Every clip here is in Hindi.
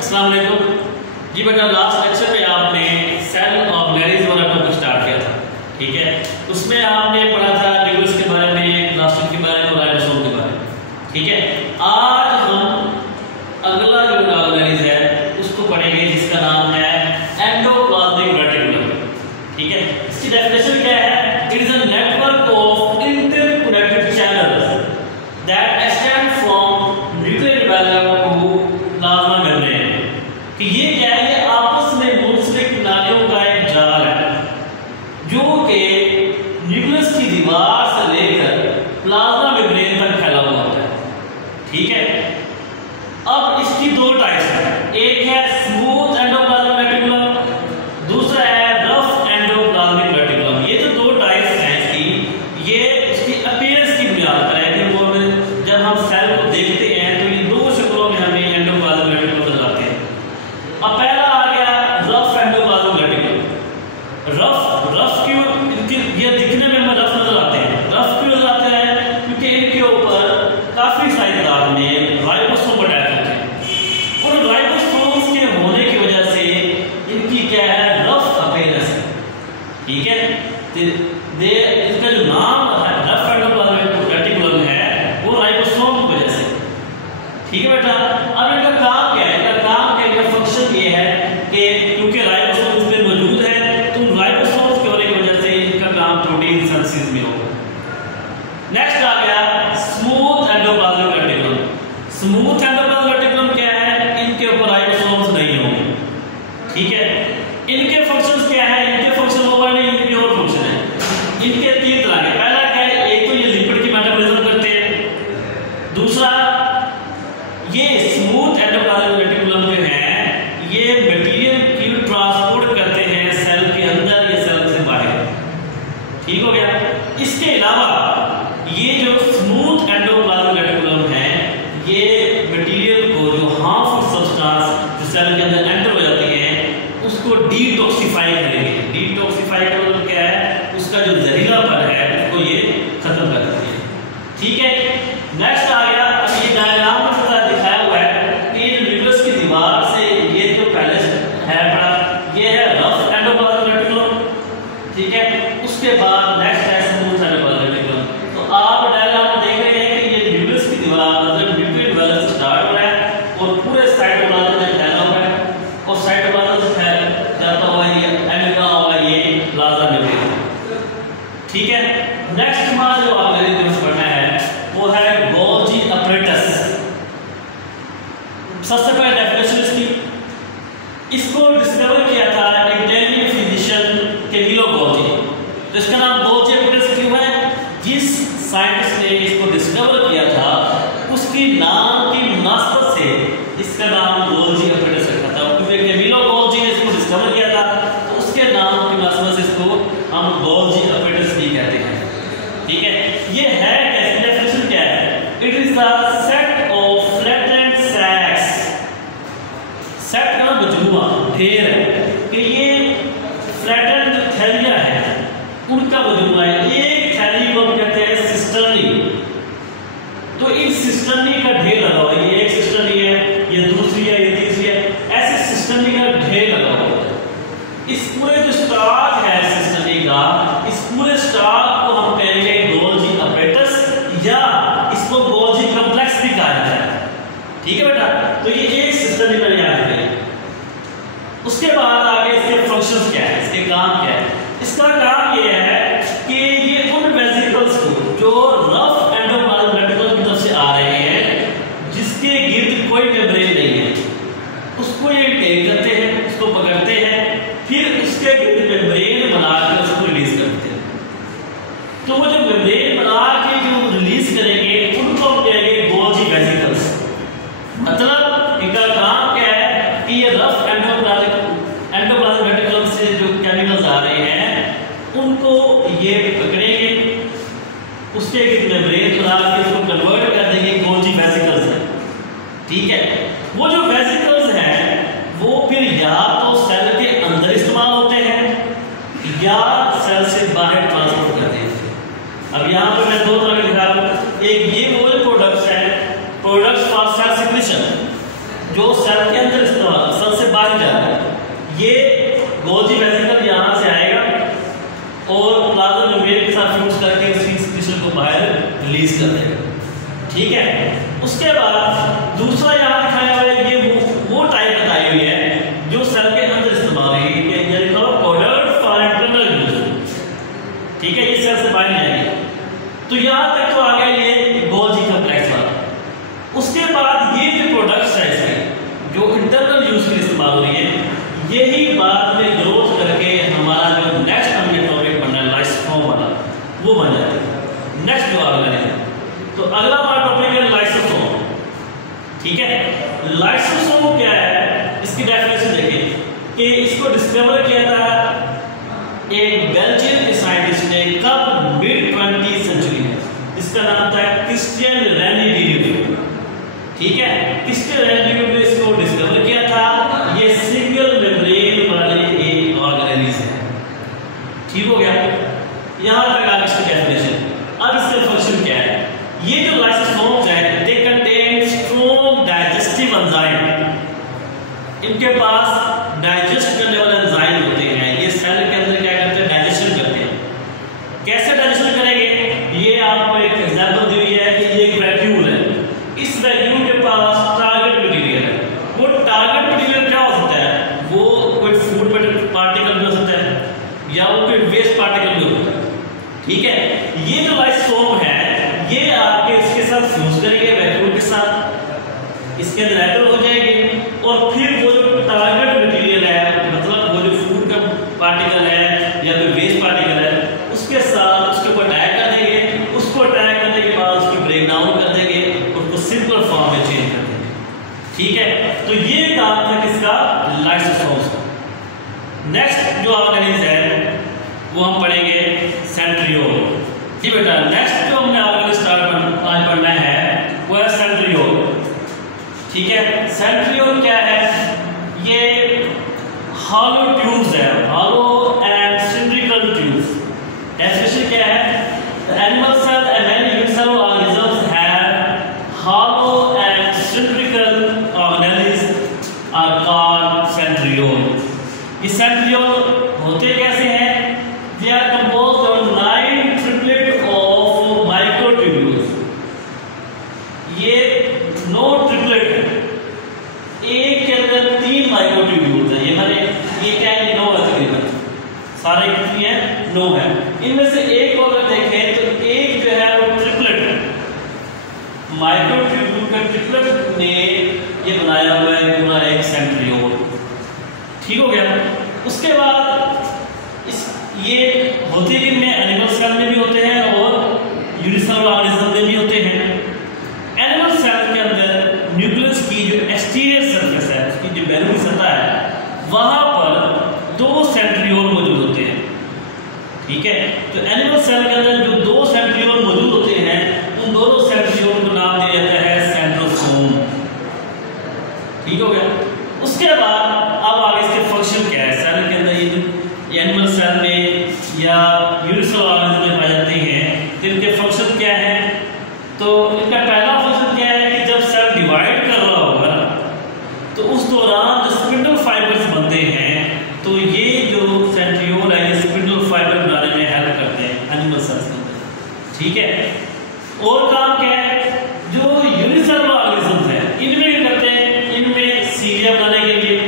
अस्सलाम वालेकुम जी बेटा, लास्ट लेक्चर में आपने सेल ऑर्गेनाइज वाला टॉपिक स्टार्ट किया था, ठीक है। उसमें आपने पढ़ा था न्यूक्लियस के बारे में, प्लास्टिड के बारे में और राइबोसोम के बारे में, ठीक है। आज हम अगला जो ऑर्गेनाइज है उसको पढ़ेंगे जिसका नाम है एंडोप्लाज्मिक रेटिकुलम, ठीक है। इसकी डेफिनेशन क्या है? It is a network of interconnected channels that extend from nuclear envelope to plasma membrane. कि ये क्या है? ये आपस में मुंसलिक नालियों का एक जाल है जो कि न्यूक्लियस की दीवार से लेकर प्लाज्मा मेम्ब्रेन तक फैला हुआ होता है, ठीक है। अब इसकी दो टाइप्स हैं, एक है स्मूथ एंडोप्लाज्मिक रेटिकुलम, दूसरा है रफ एंडोप्लाज्मिक रेटिकुलम। ये जो दो टाइप्स हैं इसकी, ये इसकी अपीयरेंस की बुनियाद पर है कि वो जब हम सेल को देखते हैं तो ये दो शक्लों में हमें एंडोप्लाज्मिक रेटिकुलम नजर आते हैं। अब पहला आ गया रफ एंडोप्लाज्मिक रेटिकुलम। रफ क्यों? इनके ये दिखने में हमें रफ नजर आते हैं। रफ क्यों नजर आते हैं? क्योंकि इनके ऊपर काफी सारी तादाद में राइबोसोम अटैच होते हैं और राइबोसोम्स के होने की वजह से इनकी क्या है? रफ अपीयरेंस है, ठीक है। इसका जो नाम है रफ एंडोप्लाज्मिक रेटिकुलम है वो राइबोसोम की वजह से, ठीक है बेटा। अब इनका काम क्या है? इनका काम क्या है? फंक्शन ये है कि क्योंकि राइबोसोम इसमें मौजूद है तो राइबोसोम्स के होने की वजह से इनका काम प्रोटीन सिंथेसिस में होगा। नेक्स्ट आ गया smooth endoplasmic reticulum. Smooth endoplasmic reticulum क्या है? इनके ऊपर राइबोसोम्स नहीं होंगे, ठीक है। इनके फंक्शंस क्या है? इनके फंक्शन होगा नहीं, इनके और फंक्शन है। इनके तीन तरह के, पहला क्या है? एक तो ये लिपिड की मेटाबॉलिज्म करते हैं, दूसरा ये स्मूथ एंडोप्लाज्मिक रेटिकुलम जो है ये मटेरियल की ट्रांसपोर्ट करते हैं सेल के अंदर या सेल से बाहर, ठीक हो गया। इसके अलावा ये जो स्मूथ एंडोप्लाज्मिक रेटिकुलम है ये मटेरियल को जो हार्मफुल सब्सटेंस जो सेल के अंदर एंटर हो जाती है उसको डिटॉक्सिफाई करेंगे। डिटॉक्सिफाई का मतलब क्या है? उसका जो जहरीलापन है उसको ये खत्म कर देती है, ठीक है। नेक्स्ट आ गया, अब ये डायग्राम में दिखाया हुआ है कि ये जो न्यूक्लियस की दीवार से ये जो पहले है बड़ा, ये है रफ एंडोप्लाज्मिक रेटिकुलम, ठीक है। उसके बाद नेक्स्ट है स्मूथ एंडोप्लाज्मिक रेटिकुलम। तो आप डायग्राम में देख रहे हैं कि ये न्यूक्लियस की दीवार मतलब न्यूक्लियर एनवेलप से स्टार्ट हो रहा है और पूरे साइटोप्लाज्म में फैला हुआ है और साइटोप्लाज्म से फैल जाता हुआ ये एंड का होगा ये प्लाज्मा मेम्ब्रेन, ठीक है। नेक्स्ट हमारा जो ऑर्गेनाइज पढ़ना है वो है गोल्जी अपरेटस। सबसे पहले डेफिनेशन इसकी, इसको डिस्कवर किया था इटालियन फिजिशियन कैमिलो गोल्जी। तो इसका नाम गोल्जी अपरेटस क्यों है? जिस साइंटिस्ट ने इसको डिस्कवर किया था उसकी नाम की मुनासबत से इसका नाम गोल्जी अपरेटस रखा था, क्योंकि कैमिलो गोल्जी ने इसको डिस्कवर किया था तो उसके नाम की मुनासबत से इसको हम गोल्जी अपरेटस भी कहते हैं, ठीक है। ये है कैसे? डेफिनेशन क्या है? It is the set of flattened sacks. Set का मजमूआ, ढेर है कि ये फ्लैटेंड जो थैलियां हैं उनका मजमूआ है। एक थैली को हम कहते हैं सिस्टर्नी। तो इन सिस्टर्नी का ढेर लगा हुआ है, ये एक सिस्टर्नी है, ये दूसरी है, ये तीसरी है, ऐसे सिस्टर्नी का ढेर लगा हुआ है। इस पूरे जो स्टॉक है सिस्टर्नी का, इस पूरे स्टॉक को हम कहेंगे गोल्जी अपरेटस या इसको गोल्जी कॉम्प्लेक्स भी कहा जाता है, ठीक है बेटा। तो ये एक सिस्टम में याद रखिए। उसके बाद आगे इसके फंक्शंस क्या है, इसके काम क्या है? इसका काम ये है कि ये उन वेसिकल्स को जो रफ एंडोप्लाज्मिक रेटिकुलम की तरफ से आ रहे हैं जिसके गिर्द कोई मेम्ब्रेन नहीं है उसको ये टेक करते हैं, उसको पकड़ते हैं, फिर उसके गिर्द मेम्ब्रेन बना के उसको रिलीज करते हैं। तो वो जो मेम्ब्रेन बना के जो रिलीज करेंगे उनको हम कहेंगे गोल्जी वेसिकल्स। मतलब इनका काम क्या है कि ये रफ एंडोप्लाज्मिक रेटिकुलम से जो केमिकल्स आ रहे हैं उनको ये पकड़ेंगे, उसके मेम्ब्रेन बना के उसको कन्वर्ट कर देंगे गोल्जी वेसिकल्स में, ठीक है। वो जो वेसिकल्स हैं वो फिर या तो सेल के अंदर इस्तेमाल होते हैं या सेल से बाहर ट्रांसपोर्ट करते हैं। अब यहाँ पे मैं दो तरह के दिखा रहा हूँ। एक ये वो प्रोडक्ट्स है, प्रोडक्ट्स फॉर सेल सिक्रेशन जो सेल के अंदर इस्तेमाल रिलीज कर देगा। ठीक है, उसके बाद दूसरा यहाँ दिखाया हुआ है, ये वो टाइप बताई हुई है जो सेल के अंदर इस्तेमाल होगी, प्रोडक्ट फॉर इंटरनल यूज। ठीक है, ये सेल से बाहर नहीं आएगी। तो यहाँ तक तो आ गया ये गोल्जी कॉम्प्लेक्स वाला। उसके बाद ये जो प्रोडक्ट्स है इसके जो इंटरनल यूज के लिए इस्तेमाल हो रही है, यही बाद में ग्रोथ करके हमारा जो नेक्स्ट हमें टॉपिक बनना है लाइसोसोम वाला, वो बन जाता है नेक्स्ट जो अगला है। तो अगला हमारा टॉपिक है लाइसोसोम। ठीक है, लाइसोसोम क्या है, इसकी डेफिनेशन देखिए कि इसको डिस्कवर किया था एक बेल्जियन के साइंटिस्ट ने कब, मिड 20वीं सेंचुरी में। इसका नाम था क्रिस्टियन रेनी डी। ठीक है, क्रिस्टियन रेनी डी ने इसको डिस्कवर किया था। ये सिंगल मेम्ब्रेन वाले एक ऑर्गेनेलिज्म है। ठीक हो गया, यहां तक आ इसकी डेफिनेशन। अब इसका फंक्शन क्या है? ये जो लाइसोसोम्स है they contain strong digestive enzyme. इनके पास डाइजेस्ट करने वाले एंजाइम होते हैं। ये सेल के अंदर क्या करते हैं? डाइजेशन करते हैं। कैसे डाइजेशन करेंगे? ये आपको एक एग्जांपल दी हुई है कि ये एक वैक्यूल है। इस वैक्यूल के पास टारगेट मटेरियल है। वो टारगेट मटेरियल क्या हो सकता है? वो कोई फूड पार्टिकल भी हो सकता है या वो कोई वेस्ट पार्टिकल भी हो सकता है। ठीक है, ये जो लाइसोसोम है ये आपके इसके साथ फ्यूज करेंगे वैक्यूल के साथ, इसके अंदर एटम हो जाएगी और फिर वो जो टारगेट मटेरियल है, मतलब वो जो फूड का पार्टिकल है या कोई वेस्ट पार्टिकल है, उसके साथ उसके ऊपर अटैक कर देंगे। उसको अटैक करने के बाद उसकी ब्रेक डाउन कर देंगे और उसको सिंपल फॉर्म में चेंज कर देंगे। ठीक है, तो ये काम था किसका? लाइसोसोम्स का। नेक्स्ट जो ऑर्गेनिज्म है वो हम पढ़ेंगे सेंट्रियोल। जी बेटा, नेक्स्ट जो हमने आज पढ़ना है वो है सेंट्रियोल। ठीक है, सेंट्रियोल क्या है? ये हॉलो ट्यूब्स है, hollow and cylindrical tubes. Definition क्या है? Animal cell and many unicellular organisms have hollow and cylindrical organelles are called centriole. ये सेंट्रियोल होते कैसे हैं? They are composed of 9 triplet of microtubules. ये 9 ट्रिपलेट है, एक के अंदर 3 माइक्रोट्यूब्यूल्स हैं। ये माने ये क्या है? 9 है तकरीबन, सारे कितनी है? 9 है। इनमें से एक को अगर देखें तो एक जो है वो ट्रिपलेट है, माइक्रोट्यूब्यूल का ट्रिपलेट ने ये बनाया हुआ है पूरा एक सेंट्रियोल। ठीक हो गया। उसके बाद ये होते कि में एनिमल सेल में भी होते हैं और यूनिसेलुलर ऑर्गेनिज्म में भी होते हैं। एनिमल सेल के अंदर न्यूक्लियस की जो एक्सटीरियर सरफेस है, उसकी जो बैरूनी सतह है, वहां पर 2 सेंट्रियोल मौजूद होते हैं। ठीक है, तो एनिमल सेल के अंदर जो 2 सेंट्रियोल मौजूद होते हैं, उन दोनों सेंट्रियोल को नाम दिया जाता है सेंट्रोसोम। ठीक हो गया। उसके बाद अब आगे इसके फंक्शन क्या है? सेल के अंदर ये एनिमल सेल में या यूनिसेलुलर ऑर्गेनिज्म में पाए जाते हैं, तो इनके फंक्शन क्या है? तो इनका पहला फंक्शन क्या है कि जब सेल डिवाइड कर रहा होगा तो उस दौरान जो स्पिंडल फाइबर्स बनते हैं, तो ये जो सेंट्रियोल है ये स्पिंडल फाइबर बनाने में हेल्प करते हैं एनिमल सेल्स के अंदर। ठीक है, और काम क्या है? जो यूनिसेलुलर ऑर्गेनिज्म है इनमें क्या करते हैं? इनमें सीलिया बनाने के लिए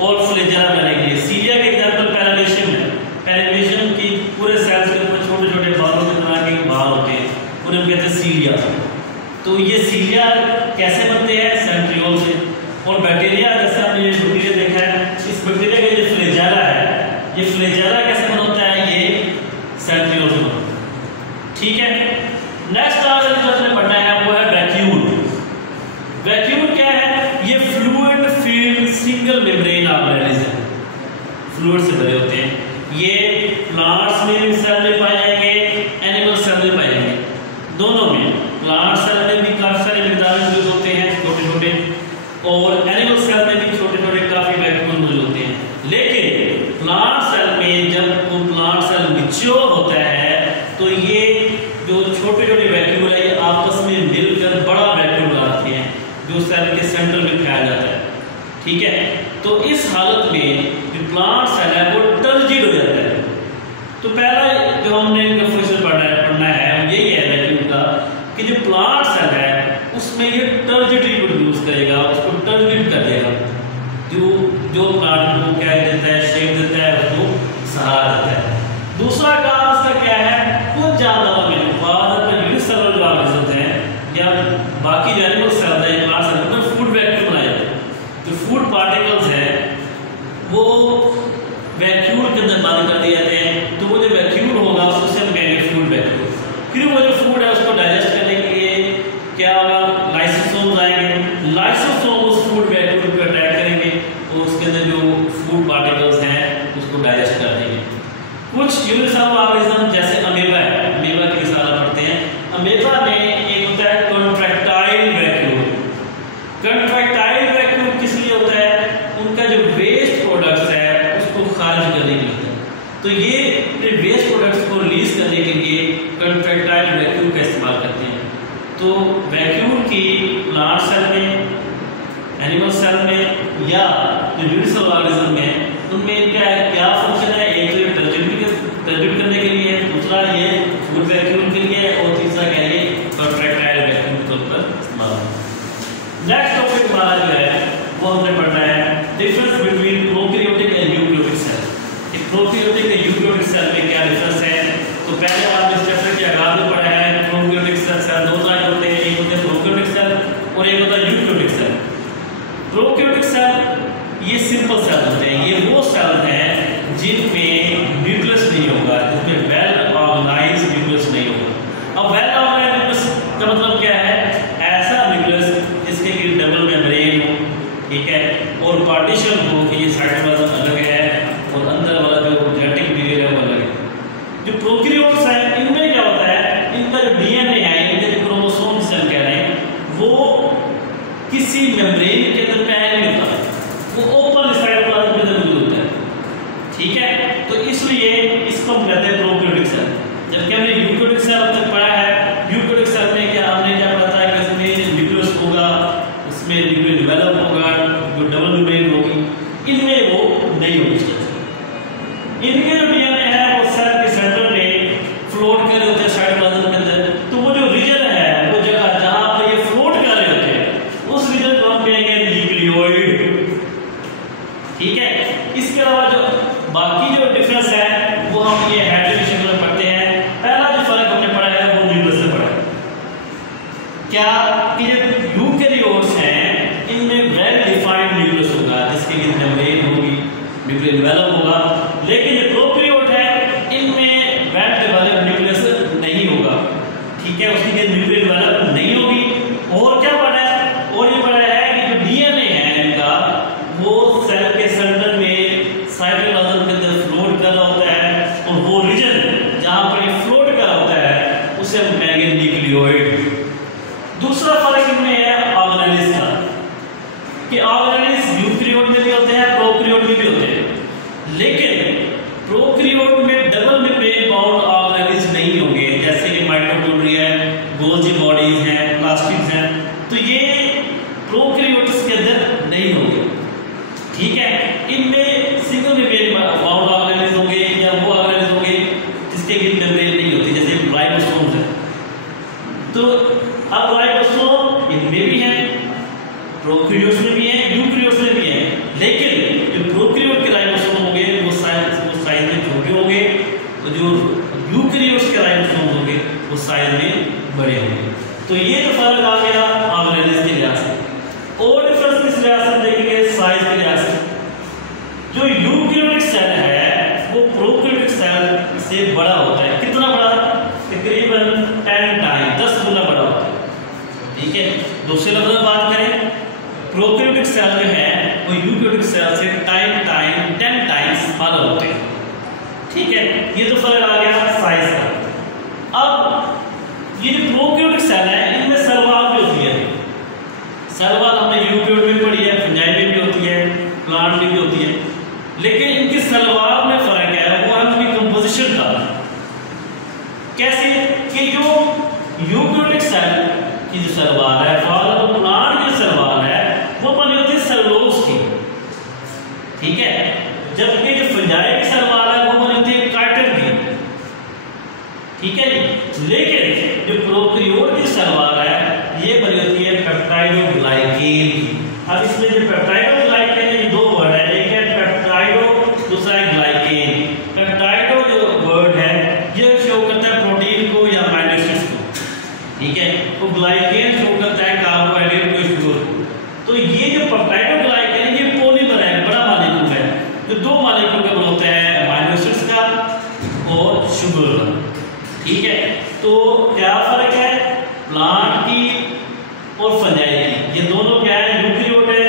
और फ्लैजेला बनाने के लिए। सीलिया के एग्जांपल पैरामीशियम है। पैरामीशियम की पूरे सेल्स के ऊपर छोटे छोटे बालों की तरह के बाल होते हैं, उन्हें कहते हैं सीलिया। तो ये सीलिया कैसे बनते हैं? सेंट्रियोल से। और बैक्टीरिया, जैसे आपने ये बैक्टीरिया देखा है, इस बैक्टीरिया का जो फ्लैजेला है, ये फ्लैजेला कैसे बनता है? ये सेंट्रियोल से बनता है। ठीक है, नेक्स्ट ऑर्गेनिज्म जो हमने पढ़ना है वो है वैक्यूल। वैक्यूल क्या है? ये fluid field single membrane organism, fluid से भरे होते हैं। ये प्लांट्स में भी सेल में पाए जाएंगे, एनिमल सेल में पाए जाएंगे, दोनों में। प्लांट सेल में भी काफी सारे मिकदार में यूज होते हैं छोटे छोटे, और एनिमल सेल में भी छोटे छोटे काफी वैक्यूल मौजूद होते हैं। लेकिन प्लांट सेल में जब वो प्लांट सेल मैच्योर होता है तो ये जो छोटे छोटे वैक्यूल है ये आपस में मिलकर बड़ा वैक्यूल बनाते हैं जो सेल के सेंटर में फैल जाता है। ठीक है, तो इस हालत में जो प्लांट सेल है वो टर्जिड हो जाता है। तो पहला जो हमने फंक्शन पढ़ना है यही है वैक्यूल का देता है। दूसरा काम इसका क्या है, कुछ जानदारों में यूनिसेलुलर जो ऑर्गेनिज्म हैं या बाकी जो एनिमल सेल्स हैं, प्लांट सेल्स में फूड वैक्यूम बनाए जाते हैं। जो फूड पार्टिकल्स हैं वो वैक्यूम के अंदर बंद कर दिए जाते हैं, तो वो जो वैक्यूम होगा उससे हम कहेंगे फूड वैक्यूम। फिर वो जो फूड है उसको डाइजेस्ट करने के लिए क्या होगा, लाइसोसोम्स आएंगे, लाइसोसोम उस फूड वैक्यूम को अटैक करेंगे और उसके अंदर जो फूड पार्टिकल्स हैं उसको डाइजेस्ट कर देंगे। कुछ यूनिसेलुलर ऑर्गेनिज्म जैसे अमीबा है, अमीबा की मिसाल पढ़ते हैं। अमीबा में एक होता है कॉन्ट्रैक्टाइल वैक्यूम। कॉन्ट्रैक्टाइल वैक्यूम किस लिए होता है, उनका जो वेस्ट प्रोडक्ट्स है उसको खारिज करने के लिए होता है। तो ये वेस्ट प्रोडक्ट्स को रिलीज करने के लिए कॉन्ट्रैक्टाइल वैक्यूम का इस्तेमाल करते हैं। तो वैक्यूम की प्लांट सेल में, एनिमल सेल में या जो यूनिसेलुलर ऑर्गेनिज्म में, उनमें क्या फंक्शन है, एक तो ट्रांसड्यूट करने के लिए, दूसरा ये फूड वैक्यूम के लिए और तीसरा क्या है कॉन्ट्रैक्टाइल वैक्यूम के तौर पर इस्तेमाल। नेक्स्ट टॉपिक हमारा जो है वो हमने पढ़ना है difference between prokaryotic and eukaryotic cell. कि प्रोकैरियोटिक एंड यूकैरियोटिक सेल में क्या डिफरेंस है। तो पहले आपने इस चैप्टर के आगाज में पढ़ा है प्रोकैरियोटिक सेल दो तरह के होते हैं, एक होते हैं प्रोकैरियोटिक सेल और एक होता है यूकैरियोटिक सेल। प्रोकैरियोटिक सेल ये सिंपल सेल होते हैं, ये वो सेल हैं जिनमें न्यूक्लियस नहीं होगा, जिसमें वेल ऑर्गेनाइज्ड न्यूक्लियस नहीं होगा। अब वेल ऑर्गेनाइज्ड न्यूक्लियस का मतलब क्या है, ऐसा न्यूक्लियस जिसके कि डबल मेम्ब्रेन हो, ठीक है, और पार्टीशन हो कि ये साइटोप्लाज्म अलग है और अंदर वाला जो जेनेटिक मटेरियल है वो अलग है। जो प्रोकैरियोट्स हैं इनमें क्या होता है, इनका जो डीएनए है, इनके जो क्रोमोसोम सेल कह रहे हैं, वो किसी मेम्ब्रेन के अंदर पैक नहीं होता, वो ओपन साइटोप्लाज्म के अंदर मौजूद होता है, ठीक है। तो इसलिए इसको हम कहते हैं प्रोकैरियोटिक सेल। जबकि हमने यूकैरियोटिक सेल अब तक पढ़ा है, यूकैरियोटिक सेल में हमने क्या पढ़ा था कि इसमें न्यूक्लियस होगा, इसमें न्यूक्लियस डेवलप होगा, जो डबल मेम्ब्रेन होगी, इनमें वो नहीं होगी। इनके जो डीएनए है वो सेल के सेंटर में फ्लोट कर रहे होते हैं साइटोप्लाज्म के अंदर। तो वो जो रीजन है, वो जगह जहां पर ये फ्लोट कर रहे होते हैं, उस रीजन को हम कहेंगे न्यूक्लियोइड, ठीक है। इसके अलावा जो बाकी जो डिफरेंस है वो हम ये हेड डिवीजन में पढ़ते हैं। पहला जो फर्क हमने पढ़ा है वो न्यूक्लियस से पढ़ा है क्या, कि जो यूकैरियोट्स हैं इनमें वेल डिफाइंड न्यूक्लियस होगा, जिसके लिए मेम्ब्रेन होगी, न्यूक्लियस डेवलप होगा। लेकिन जो प्रोकैरियोट है इनमें वेल डेवलप न्यूक्लियस नहीं होगा, ठीक है, उसकी न्यूक्लियस डेवलप नहीं होगी। और क्या पढ़ा है, और ये पढ़ा है कि जो डीएनए है इनका वो सेल के सेंटर में साइटोप्लाज्म के अंदर फ्लोट कर रहा होता है, और वो रीजन जहां पर ये फ्लोट कर रहा होता है उसे हम कहेंगे न्यूक्लियोइड। दूसरा फर्क इनमें है ऑर्गेनेलिस का, कि ऑर्गेनेलिस यूकैरियोट में भी होते हैं, प्रोकैरियोट में भी होते हैं, लेकिन प्रोकैरियोट में डबल मेम्ब्रेन बाउंड ऑर्गेनेलिस नहीं होंगे, जैसे कि माइटोकॉन्ड्रिया है, गोल्जी बॉडीज हैं, प्लास्टिड्स हैं, तो ये प्रोकैरियोट्स के अंदर नहीं होंगे, ठीक है। इनमें सिंगल मेम्ब्रेन बाउंड ऑर्गेनेलिस होंगे या वो ऑर्गेनेलिस होंगे जिसके कि मेम्ब्रेन नहीं होती, जैसे राइबोसोम्स है। तो अब राइबोसोम इनमें भी है, प्रोकैरियोट्स में भी है, यूकैरियोट्स में भी है, लेकिन जो प्रोकैरियोट के राइबोसोम होंगे वो साइज में छोटे होंगे, और जो यूकैरियोट्स के राइबोसोम होंगे वो साइज में बड़े होंगे। तो ये जो फर्क आ गया ऑर्गेनेलिस के लिहाज से। और डिफरेंस किस लिहाज से देखेंगे, साइज के लिहाज से। जो यूकैरियोटिक सेल है वो प्रोकैरियोटिक सेल से बड़ा होता है। कितना बड़ा, तकरीबन 10 टाइम 10 गुना बड़ा होता है, ठीक है। दूसरे लफ्ज़ में बात करें, प्रोकैरियोटिक सेल जो है वो यूकैरियोटिक सेल से 10 टाइम्स बड़ा होते हैं, ठीक है। ये तो फर्क आ गया साइज का। अब ये जो प्रोकैरियोटिक सेल है इनमें सेल वॉल भी होती है। सेल वॉल हमने यूकैरियोट में पढ़ी है, फंजाई में भी होती है, प्लांट में भी होती है, लेकिन इनकी सेल वॉल में फर्क है, वो है उनकी कंपोजिशन का। कैसे, कि जो यूकैरियोटिक सेल की जो सेल वॉल है, फॉर प्लांट की सेल वॉल है, वो बनी होती है सेलुलोज की, ठीक है। जबकि जो फंजाई की सेल वॉल है वो बनी होती है काइटिन की, ठीक है जी। लेकिन जो प्रोकैरियोट की सेल वॉल है ये बनी होती है पेप्टाइडोग्लाइकेन की। अब इसमें जो पेप्टाइडोग्लाइकेन, ये दो वर्ड है, एक है पेप्टाइडो, दूसरा है ग्लाइकेन। पेप्टाइड और शुगर का। ठीक है, तो क्या फर्क है प्लांट की और फंजाई की? ये दोनों क्या है, यूकेरियोट है।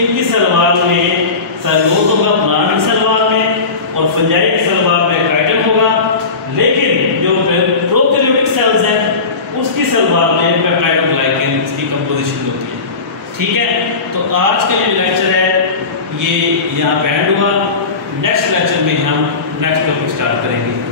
इनकी सलवार में सेलुलोज होगा प्लांट की सलवार में, और फंजाई की सलवार में काइटिन होगा। लेकिन जो प्रोकैरियोटिक सेल्स हैं उसकी सलवार में पेप्टाइड और ग्लाइकेन इसकी कंपोजिशन होती है। ठीक है, तो आज का जो लेक्चर है ये यहाँ पे एंड हुआ। नेक्स्ट लेक्चर में हम नेक्स्ट टॉपिक स्टार्ट करेंगे।